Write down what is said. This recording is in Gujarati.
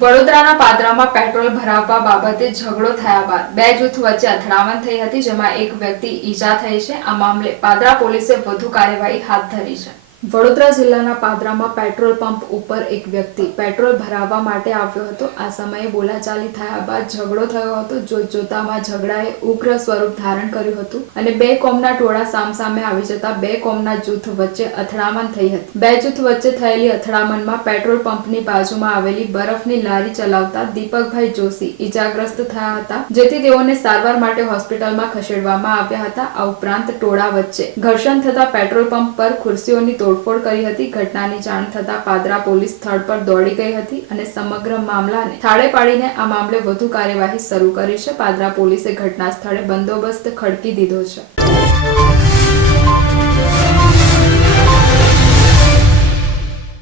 વડોદરાના પાદરામાં પેટ્રોલ ભરાવવા બાબતે ઝઘડો થયા બાદ બે જૂથ વચ્ચે અથડામણ થઈ હતી, જેમાં એક વ્યક્તિ ઈજા થઈ છે। આ મામલે પાદરા પોલીસે વધુ કાર્યવાહી હાથ ધરી છે। વડોદરા જિલ્લાના પાદરામાં પેટ્રોલ પંપ ઉપર એક વ્યક્તિ પેટ્રોલ ભરાવવા માટે આવ્યો હતો। આ સમયે બોલાચાલી થયા બાદ ઝઘડો થયો હતો। જોતજોતામાં ઝઘડાએ ઉગ્ર સ્વરૂપ ધારણ કર્યું હતું અને બે કોમના ટોળા સામસામે આવી જતા બે કોમના જૂથ વચ્ચે અથડામણ થઈ હતી। બે જૂથ વચ્ચે થયેલી અથડામણમાં પેટ્રોલ પંપની બાજુમાં આવેલી બરફની લારી ચલાવતા દીપકભાઈ જોશી ઈજાગ્રસ્ત થયા હતા, જેથી તેઓને સારવાર માટે હોસ્પિટલમાં ખસેડવામાં આવ્યા હતા। આ ઉપરાંત ટોળા વચ્ચે ઘર્ષણ થતા પેટ્રોલ પંપ પર ખુરશીઓની તોડફોડ કરી હતી। ઘટનાની જાણ થતા પાદરા પોલીસ સ્થળ પર દોડી ગઈ હતી અને સમગ્ર મામલાને થાળે પાડીને આ મામલે વધુ કાર્યવાહી શરૂ કરી છે। પાદરા પોલીસે ઘટના સ્થળે બંદોબસ્ત ખડકી દીધો છે।